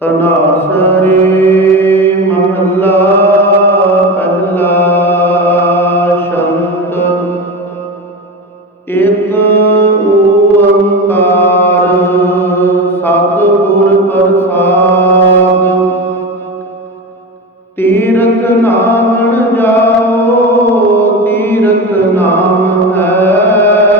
ਤਨਾਸਰੇ ਮਹੱਲਾ ਪਹਿਲਾ ਸ਼ੰਤ ਇਕ ਓੰਕਾਰ ਸਤਿਗੁਰ ਪ੍ਰਸਾਦ। ਤੀਰਥ ਨਾਮਣ ਜਾਓ ਤੀਰਥ ਨਾਮ ਹੈ।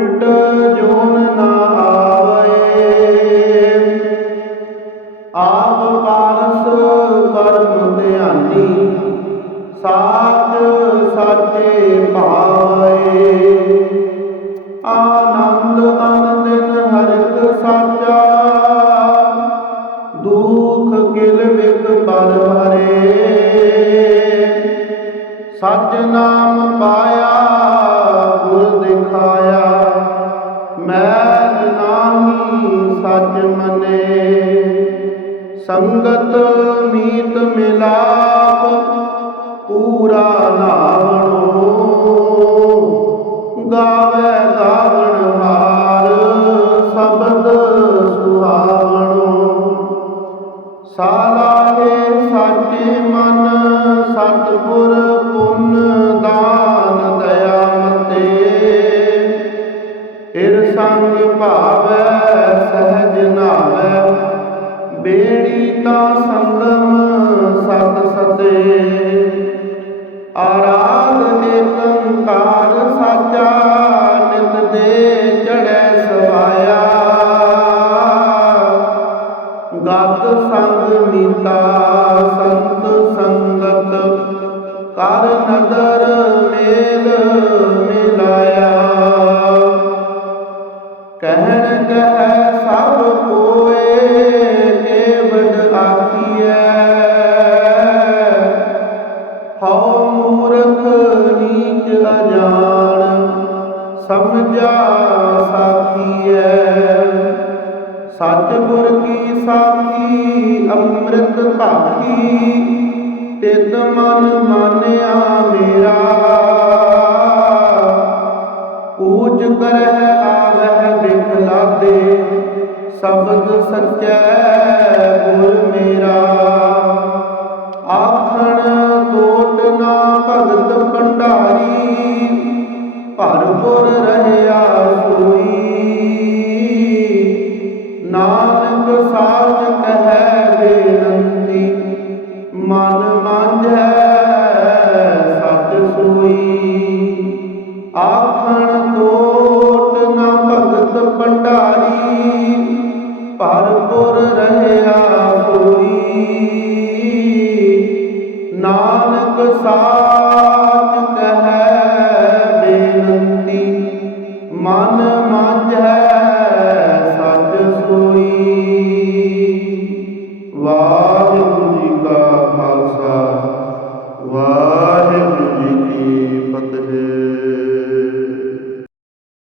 ਉਲਟ ਜੋਨ ਨਾ ਆਵੇ। ਆਪ ਪਾਰਸ ਕਰਮ ਧਿਆਨੀ, ਸਾਚ ਸਾਚੇ ਭਾਏ ਆਨੰਦ ਅਨੰਦਨ ਹਰਿਕ ਸਾਚਾ, ਦੁਖ ਗਿਲ ਵਿਕ ਪਰ ਹਰੇ ਸਚ ਨਾਮ ਪਾਇਆ ਬੇੜੀ ਸੰਗਮ ਸਤ ਸਤੇ। ਆਰਾਧ ਏਕੰਕਾਰ ਸਾਚਾ, ਨਿਤ ਦੇ ਚੜੈ ਸਵਾਇਆ। ਗਤ ਸੰਗ ਮੀਤਾ, ਸੰਤ ਸੰਗਤ, ਕਰ ਨਦਰ ਮੇਲ ਮਿਲਾਇਆ। ਕਹਿਣ ਕਹੈ ਸਭ ਕੋਏ ਸਮਝਾ ਸਾਥੀਐ ਸਤਿਗੁਰ ਕੀ ਸਾਖੀ ਅੰਮ੍ਰਿਤ ਭਾਖੀ ਤਿਤ ਮਨ ਮਾਨਿਆ ਮੇਰਾ ਪੂਜ ਕਰਹਿ ਆਵਹਿ ਬਿਖ ਲਾਦੇ ਸਬਦ ਸਚੈ ਗੁਰ ਮੇਰਾ ਆਖਣ, ਤੋਟ ਨਾ ਭਗਤ ਭੰਡਾਰੀ ਭਰਪੁਰ ਭੰਡਾਰੀ ਭਰਪੁਰ ਰਹਿਆ ਹੋਈ ਨਾਨਕ ਸਾਚ ਕਹੈ ਬੇਨਤੀ ਮਨ ਮਾਝੈ ਸੱਚ ਸੋਈ। ਵਾਹ